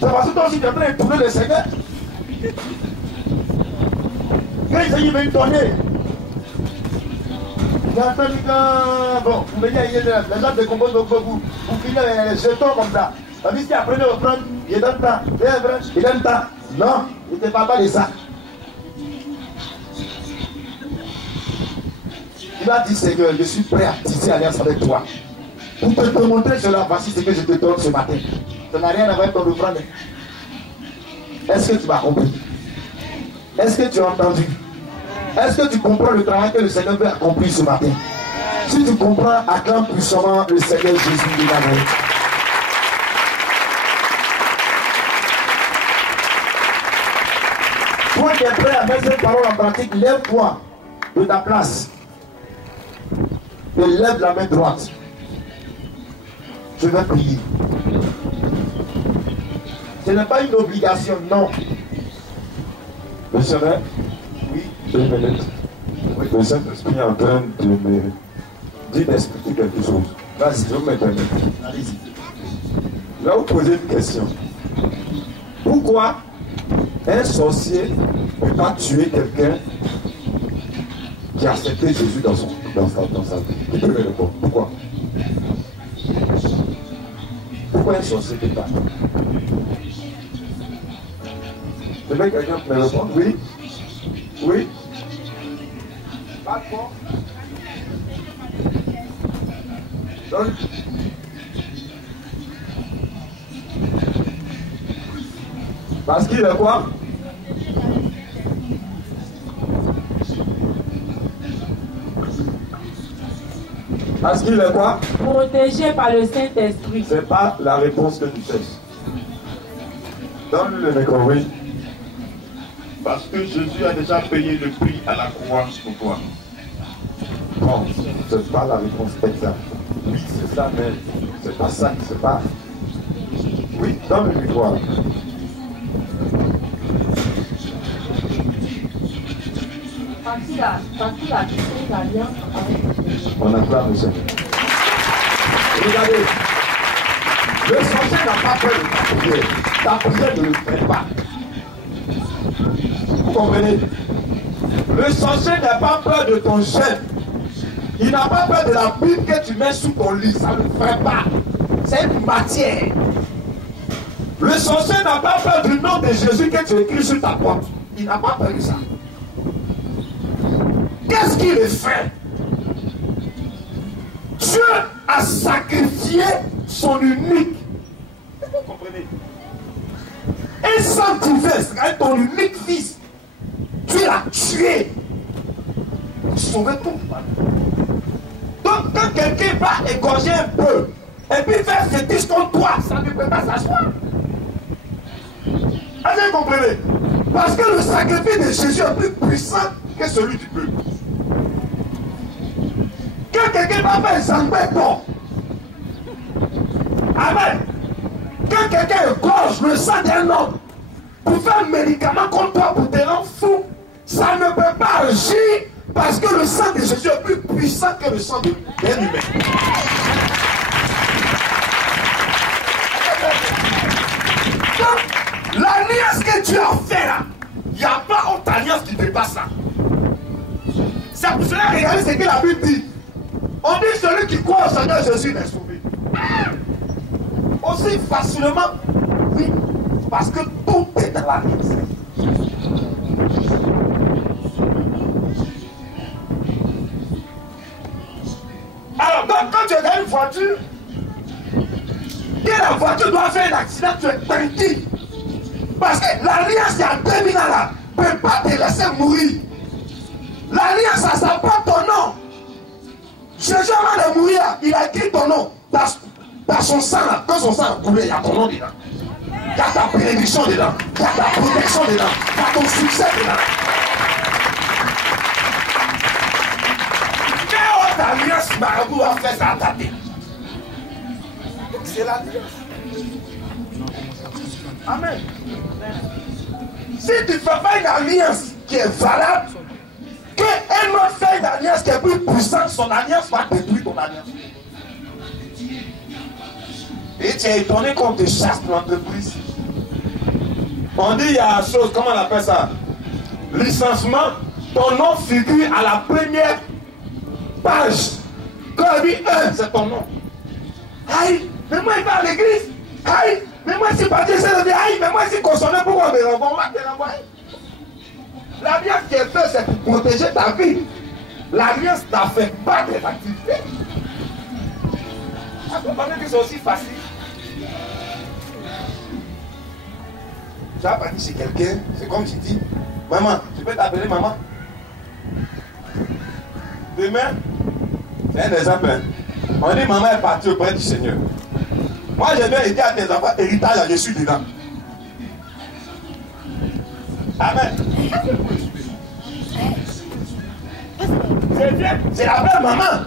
C'est parce que toi aussi tu es en train de tourner le Seigneur. Quand il s'agit de me tourner, j'ai entendu que, bon, vous venez les gens te composent beaucoup. Vous finissez les jetons comme ça. Tandis qu'après le reprendre, il donne temps. Il donne temps. Non, il ne te parle pas de ça. Il a dit Seigneur, je suis prêt à tisser alliance avec toi. Pour te montrer cela, voici ce que je te donne ce matin. Ça n'a rien à voir avec ton reprendre. Est-ce que tu m'as compris? Est-ce que tu as entendu? Est-ce que tu comprends le travail que le Seigneur veut accomplir ce matin? Si tu comprends, acclame puissamment le Seigneur Jésus de Nazareth. Toi qui es prêt à mettre cette parole en pratique, lève-toi de ta place. Et lève la main droite. Je vais prier. Ce n'est pas une obligation, non. Le Seigneur, oui. 2 minutes. Oui. Le Saint-Esprit est en train de me dire d'expliquer quelque chose. Vas-y, je me permets. Allez-y. Je vais vous poser une question. Pourquoi un sorcier ne peut pas tuer quelqu'un qui a accepté Jésus dans sa vie? Qui peut me répondre? Pourquoi? Pourquoi un sorcier ne peut pas? Je veux quelqu'un qui me réponde. Oui? Oui? Pas quoi? Donc, parce qu'il est quoi? Parce qu'il est quoi? Protégé par le Saint-Esprit. C'est pas la réponse que tu cherches. Donne le micro, oui. Parce que Jésus a déjà payé le prix à la croix pour toi. Non, c'est pas la réponse exacte. Oui, c'est ça, mais c'est pas ça, c'est pas. Oui, donne le micro. On acclame le Seigneur. Regardez, le sorcier n'a pas peur de ta prière. Ta prière ne le fait pas. Vous comprenez? Le sorcier n'a pas peur de ton jeûne. Il n'a pas peur de la Bible que tu mets sous ton lit. Ça ne le fait pas. C'est une matière. Le sorcier n'a pas peur du nom de Jésus que tu écris sur ta porte. Il n'a pas peur de ça. Qu'est-ce qu'il fait? Dieu a sacrifié son unique. Vous comprenez? Un sang divin, c'est ton unique fils. Tu l'as tué pour sauver ton peuple. Donc quand quelqu'un va égorger un peu, et puis faire fétiche contre toi, ça ne peut pas s'asseoir. Est-ce que vous comprenez? Parce que le sacrifice de Jésus est plus puissant que celui du peuple. Quand quelqu'un va faire zambé bon, amen. Quand quelqu'un égorge le sang d'un homme pour faire un médicament contre toi pour te rendre fou, ça ne peut pas agir parce que le sang de Jésus est plus puissant que le sang d'un humain. Donc, l'alliance que tu as fait là, il n'y a pas autre alliance qui dépasse ça. C'est pour cela, regardez ce que la Bible dit. On dit celui qui croit au Seigneur Jésus est sauvé. Aussi facilement, oui, parce que tout est dans l'alliance. Alors, donc, quand tu es dans une voiture, et la voiture doit faire un accident, tu es tranquille. Parce que l'alliance, il y a 2000 ans là, ne peut pas te laisser mourir. L'alliance, ça s'appelle ton nom. Jésus, avant de mourir, il a écrit ton nom dans son sang là. Quand son sang a coulé, il y a ton nom dedans. Il y a ta bénédiction dedans. Il y a ta protection dedans. Il y a ton succès dedans. Quelle autre alliance marabout a fait ça à ta tête? C'est l'alliance. Amen. Si tu ne fais pas une alliance qui est valable, qu'un autre fait une alliance qui est plus puissante, son alliance va détruire ton alliance. Et tu es étonné qu'on te chasse de l'entreprise. On dit il y a une chose, comment on appelle ça? Licenciement, ton nom figure à la première page. Quand on dit 1, c'est ton nom. Aïe, mais moi il va à l'église. Aïe, mais moi si Patrick c'est de aïe, mais moi si consommé pour on me renvoie, on va te renvoyer. L'alliance qui est faite, c'est pour protéger ta vie. L'alliance n'affecte pas tes activités. Vous comprenez que c'est aussi facile. Tu vas partir chez quelqu'un, c'est comme tu dis, maman, tu peux t'appeler maman. Demain, c'est un exemple. Hein. On dit maman est partie auprès du Seigneur. Moi j'ai bien été à tes enfants, héritage, je suis dedans. Amen. C'est la vraie maman.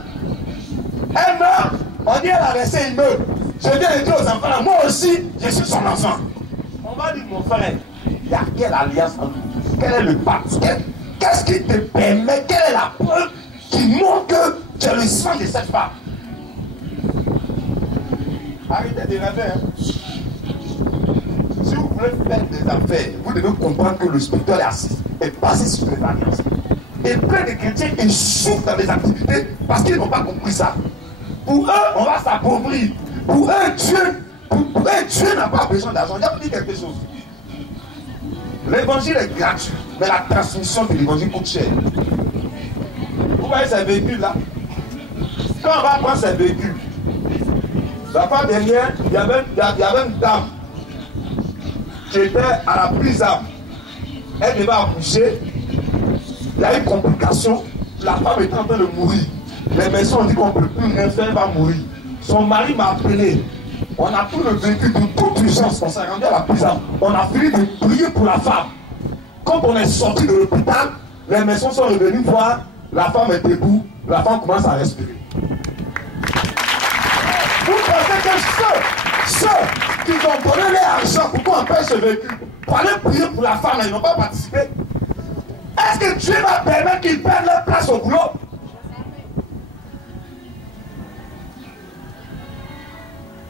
Elle meurt, on dit elle a laissé une meuble. Je viens dire aux enfants, moi aussi, je suis son enfant. On va dire, mon frère, il y a quelle alliance entre nous? Quel est le pacte? Qu'est-ce qui te permet? Quelle est la preuve qui montre que tu es le sang de cette femme? Arrêtez de rêver. Hein. Si vous voulez faire des affaires, vous devez comprendre que le spirituel est basé sur les alliances. Et plein de chrétiens échouent dans les activités parce qu'ils n'ont pas compris ça. Pour eux, on va s'appauvrir. Pour eux, Dieu n'a pas besoin d'argent. Je vais vous dire quelque chose. L'évangile est gratuit, mais la transmission de l'évangile coûte cher. Vous voyez ces véhicules-là? Quand on va prendre ces véhicules, la fois dernière, il y avait une dame qui était à la prise âme. Elle devait accoucher. Il y a eu une complication. La femme est en train de mourir. Les médecins ont dit qu'on ne peut plus rien faire, elle va mourir. Son mari m'a appelé. On a pris le véhicule de toute urgence. On s'est rendu à la prise âme. On a fini de prier pour la femme. Quand on est sorti de l'hôpital, les médecins sont revenus voir. La femme est debout. La femme commence à respirer. Vous pensez que ceux qui ont donné leur argent pour qu'on paye ce véhicule, pour aller prier pour la femme, ils n'ont pas participé? Est-ce que Dieu va permettre qu'ils perdent leur place au boulot?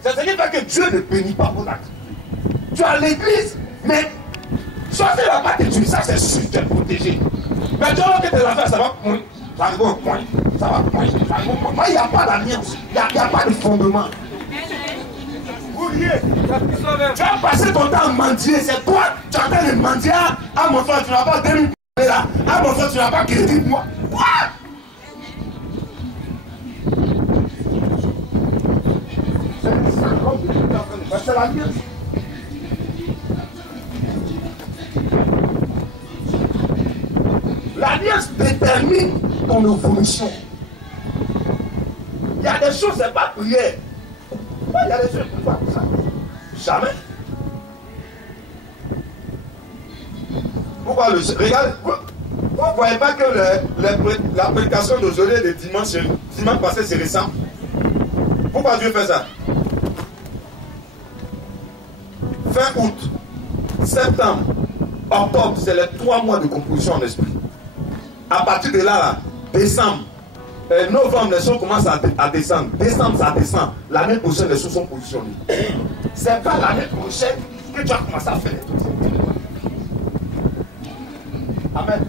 C'est ce qui fait que Dieu ne bénit pas vos activités. Tu as l'église, mais sortir la part de Dieu, ça c'est sûr, tu es protégé. Mais tu vois que tes affaires, ça va point, ça va au point, ça va point, ça va au point. Il n'y a pas d'alliance, il n'y a pas de fondement. Tu as passé ton temps à mendier, c'est toi, tu es en train de mendier. Ah mon frère, tu n'as pas 2000 là. Ah mon frère, tu n'as pas crédit pour moi. Quoi? C'est l'alliance. L'alliance détermine ton évolution. a des choses, c'est pas prière. Il y a des choses qui ne pas ça. Jamais. Pourquoi regardez, vous ne voyez pas que la prédication d'aujourd'hui et de dimanche passé, c'est récent? Pourquoi Dieu fait ça? Fin août, septembre, octobre, c'est les 3 mois de composition en esprit. À partir de là, décembre, novembre, les choses commencent à descendre. Décembre, ça descend. L'année prochaine, les choses sont positionnées. C'est pas l'année prochaine que tu vas commencer à faire les trucs. Amen.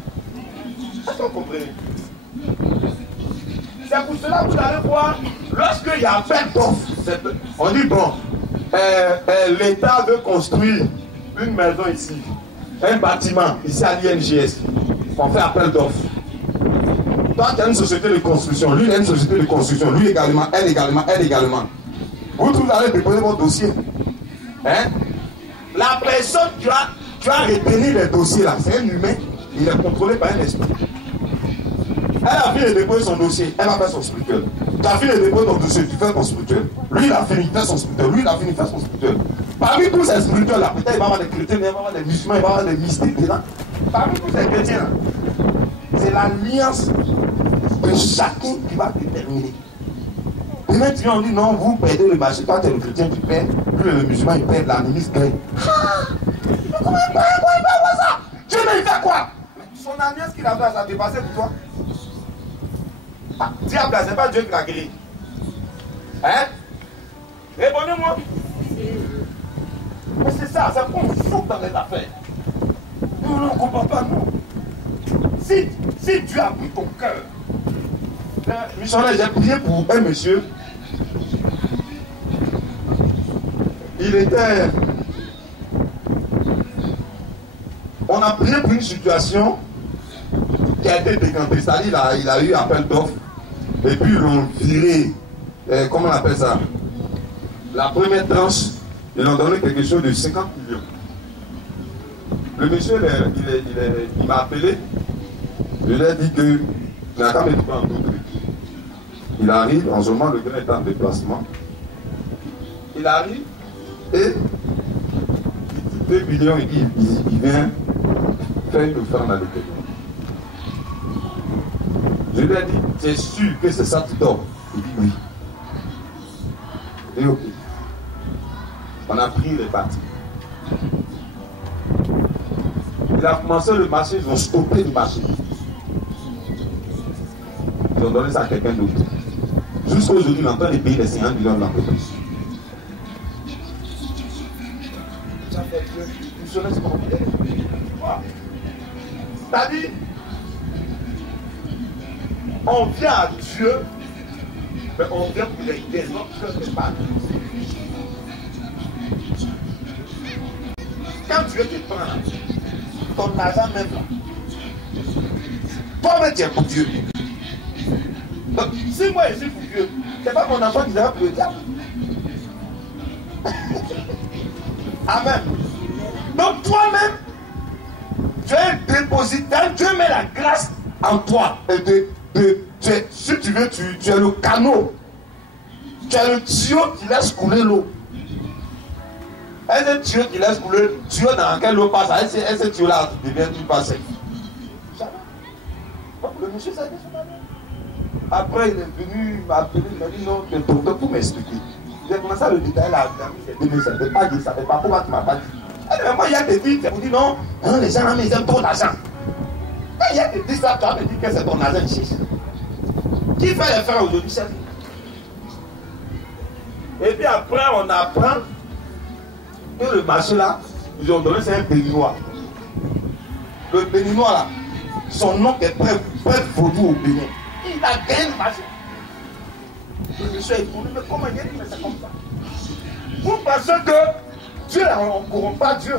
Est-ce que vous comprenez? C'est pour cela que vous allez voir, lorsqu'il y a appel d'offres, on dit bon, l'État veut construire une maison ici, un bâtiment ici à l'INGS. On fait appel d'offres. Toi, tu as une société de construction, lui, il a une société de construction, lui également, elle également, elle également. Vous tous allez déposer votre dossier. Hein? La personne qui va retenir les dossiers là, c'est un humain, il est contrôlé par un esprit. Elle a fini de déposer son dossier, elle va faire son spirituel. Tu as fini de déposer ton dossier, tu fais ton spirituel. Lui, il a fini, il fait son spirituel. Lui, il a fini, il fait son spirituel. Parmi tous ces spirituels là, peut-être il va y avoir des chrétiens, il va y avoir des musulmans, il va y avoir des mystiques dedans. Parmi tous ces chrétiens là, c'est l'alliance de chacun qui va déterminer. Demain, tu viens, on dit non, vous perdez le marché, toi tu es le chrétien, tu perds, lui le musulman, il perd, l'animiste gagne. Comment il peut avoir ça? Dieu, mais il fait quoi? Son alliance qu'il a fait, ça a dépassé pour toi. Ah, diable, c'est pas Dieu qui l'a guéri. Hein? Répondez-moi. Mais c'est ça, ça prend fou dans les affaires. Nous, on ne comprend pas, non. Si Dieu a pris ton cœur, missionnaire, j'ai prié pour un monsieur. On a prié pour une situation qui a été décantée. C'est-à-dire, il a eu appel d'offres. Et puis, ils l'ont viré. Comment on appelle ça? La première tranche, ils l'ont donné quelque chose de 50 millions. Le monsieur, il m'a appelé. Je lui ai dit que il n'a qu'à me trouver un autre truc. Il arrive, en ce moment, le gars est en déplacement. Il arrive et 2 millions, il vient faire une offrande à l'école. Je lui ai dit, tu es sûr que c'est ça qui t'offre? Il dit oui. Je lui ai dit ok. On a pris les parties. Il a commencé le marché, ils ont stoppé le marché. Ils ont donné ça à quelqu'un d'autre. Jusqu'à aujourd'hui, il est en train de payer les 50 millions de l'entreprise. Ça fait que une jeunesse complète. C'est-à-dire, on vient à Dieu, mais on vient pour l'aider. Notre cœur n'est pas. Quand Dieu te prend là, ton argent même là, toi-même tu es pour Dieu. Donc, si moi je suis pour Dieu, c'est pas mon enfant qui sera pour le diable. Amen. Donc toi-même, tu es un dépositaire, Dieu met la grâce en toi. Si tu veux, tu es le canot. Tu es le tuyau qui laisse couler l'eau. Est-ce un tuyau qui laisse couler le tuyau dans lequel l'eau passe? Est-ce que ce tuyau-là devient tout passé? Jamais. Donc le monsieur s'est dit son ami. Après, il est venu, il m'a appelé, il m'a dit non, tu es docteur pour m'expliquer. J'ai commencé à le détailler là, il ne savait pas dit, il ne savait pas pourquoi tu ne m'as pas dit. Mais moi, il y a des filles qui vous disent non, les gens là, ils aiment trop l'argent. Quand il y a des filles ça, tu vas me dire que c'est ton argent ici. Qui fait les frères aujourd'hui, c'est lui. Et puis après, on apprend que le marché là, ils ont donné, c'est un béninois. Le béninois là, son nom est prêt vaudou au Bénin. Il a gagné le marché. Le monsieur est tourné, mais comment il a dit, mais c'est comme ça. Vous pensez que Dieu, on ne corrompt pas Dieu.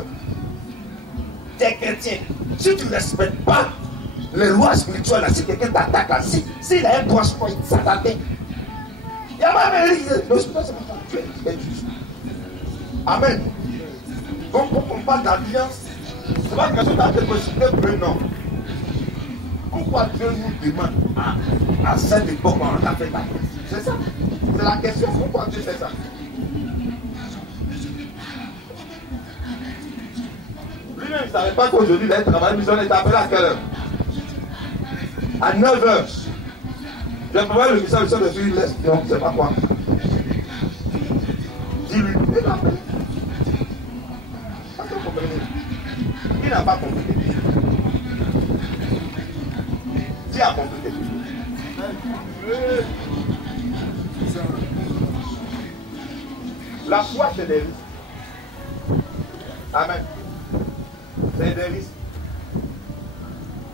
Tu es chrétien. Si tu ne respectes pas les lois spirituelles, là, si quelqu'un t'attaque là, s'il a un droit, il s'attaque. Il y a pas de le spirituel, c'est comme ça. Dieu est juste. Amen. Donc, quand on parle d'alliance, c'est pas quelque chose dans cette possibilité pour eux, non. Pourquoi Dieu nous demande à cette époque, on a fait la grâce? C'est ça. C'est la question, pourquoi tu fais ça? Lui-même, il ne savait pas qu'aujourd'hui, il allait travailler, mais on est appelé à quelle heure? À 9h. Je vais prévoir le message, le de il laisse. Non, c'est pas quoi. Dis-lui, il a fait. Il n'a pas compris. Qui a compris quelque chose? La foi, c'est des risques. Amen. C'est des risques.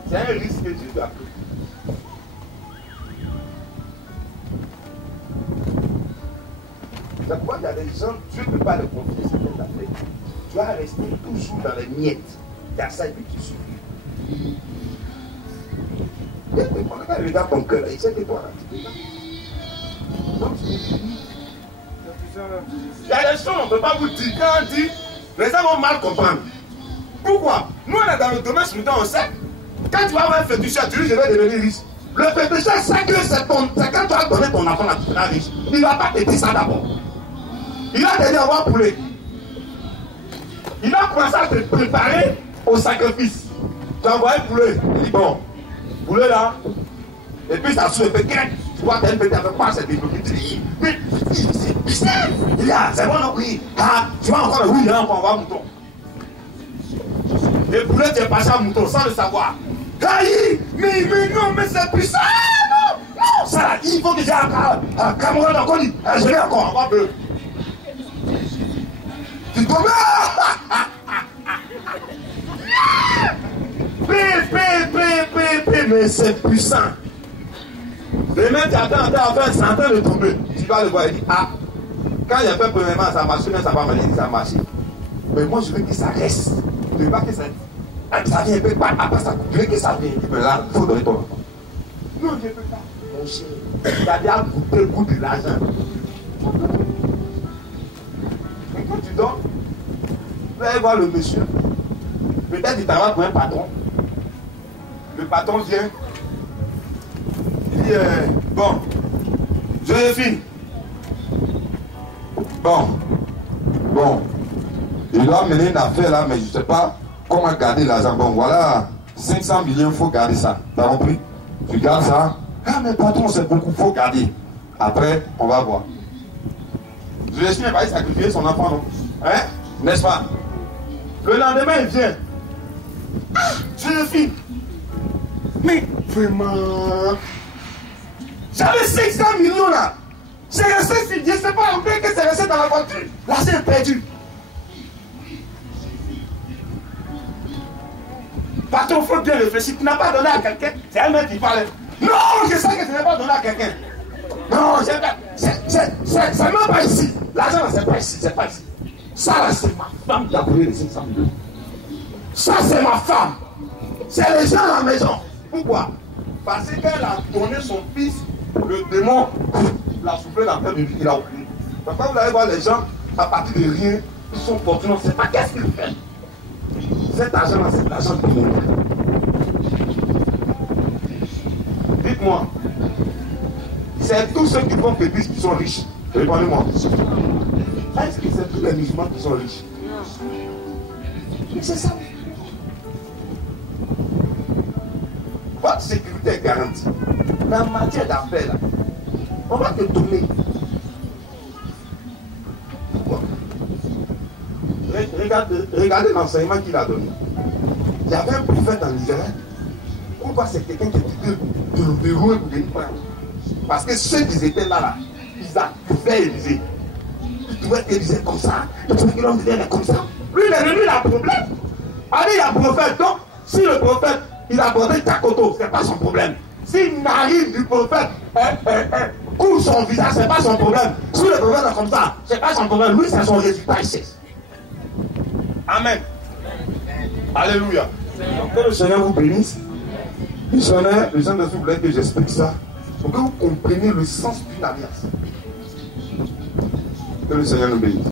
C'est un risque que Dieu doit prendre. C'est pourquoi il y a des gens, Dieu ne peut pas les confier certaines affaires. Tu vas rester toujours dans les miettes. Car ça, et puis tu souffres. Quand il regarde ton cœur, il sait que toi, là, tu peux pas. Il y a des choses, on ne peut pas vous dire. Quand on dit, les gens vont mal comprendre. Pourquoi? Nous, on est dans le domaine spirituel, on sait. Quand tu vas avoir un féticheur, tu dis, je vais devenir riche. Le féticheur sait que c'est quand tu as donné ton enfant à tu seras riche. Il ne va pas te dire ça d'abord. Il va te dire, on va pouler. Il va commencer à te préparer au sacrifice. Tu as envoyé poulet. Il dit, bon, poulet là. Et puis ça se fait qu'un. Tu vois, t'as une petite affaire, quoi, c'est développé. Tu dis, mais c'est business. Il dit, ah, c'est bon, non, oui. Ah, tu vas encore, oui, là, on va avoir mouton. Et poulet, tu es passé à mouton sans le savoir. Aïe, mais non, mais c'est puissant. Non, non, ça, il faut que j'ai un Cameroun encore dit, je l'ai encore peu. Tu tombes là. Mais c'est puissant. Demain, tu attends à faire 100 ans de tomber. Tu vas le voir et dire, ah, quand il a fait premièrement, ça marche, mais ça va mal, ça a marché. Mais moi, je veux que ça reste. Je veux pas que ça vient un peu, après ça, je veux que ça vienne. Mais là, il faut donner ton enfant. Non, je ne peux pas. Mon cher, il a bien goûté le goût de l'argent. Et quand tu dors, tu vas aller voir le monsieur. Peut-être qu'il travaille pour un patron. Le patron vient. Il dit, bon, Joséphine. Bon. Il doit mener une affaire là, mais je ne sais pas comment garder l'argent. Bon, voilà, 500 millions, il faut garder ça. T'as compris? Tu gardes ça. Ah, mais patron, c'est beaucoup, il faut garder. Après, on va voir. Joséphine n'a pas sacrifier son enfant, non? Hein? N'est-ce pas? Le lendemain, il vient. Ah, Joséphine. Mais vraiment, j'avais 500 millions là. C'est resté, je ne sais pas, on peut que c'est resté dans la voiture. Là, c'est perdu. Patron, il faut bien réfléchir. Tu n'as pas donné à quelqu'un. C'est elle-même qui parle. Non, je sais que tu n'as pas donné à quelqu'un. Non, c'est même pas ici. L'argent, c'est pas ici. C'est pas ici. Ça, là, c'est ma femme qui a pris les 500 millions. Ça, c'est ma femme. C'est les gens à la maison. Pourquoi? Parce qu'elle a donné son fils, le démon, l'a soufflé dans la tête de lui, il a oublié. Quand vous allez voir les gens, à partir de rien, ils sont fortunés, on ne sait pas qu'est-ce qu'ils font. Cet argent-là, c'est l'argent du monde. Dites-moi, c'est tous ceux qui font pépices qui sont riches. Répondez-moi. Est-ce que c'est tous les musulmans qui sont riches? C'est ça. Votre sécurité est garantie. Mais en matière d'affaires, là, on va te donner. Pourquoi? Regardez l'enseignement qu'il a donné. Il y avait un prophète en Israël. Pourquoi c'est quelqu'un qui était de loin pour venir prendre? Parce que ceux qui étaient là, ils accusaient Élisée. Ils trouvaient Élisée comme ça. Ils trouvaient que l'homme est comme ça. Lui, il a un problème. Allez, il y a un prophète. Donc, si le prophète, il a abordé Takoto, ce n'est pas son problème. S'il n'arrive du prophète, couvre son visage, ce n'est pas son problème. Si le prophète est comme ça, ce n'est pas son problème. Lui, c'est son résultat ici. Amen. Alléluia. Donc, que le Seigneur vous bénisse. Le Seigneur voulait que j'explique ça pour que vous compreniez le sens d'une alliance. Que le Seigneur nous bénisse.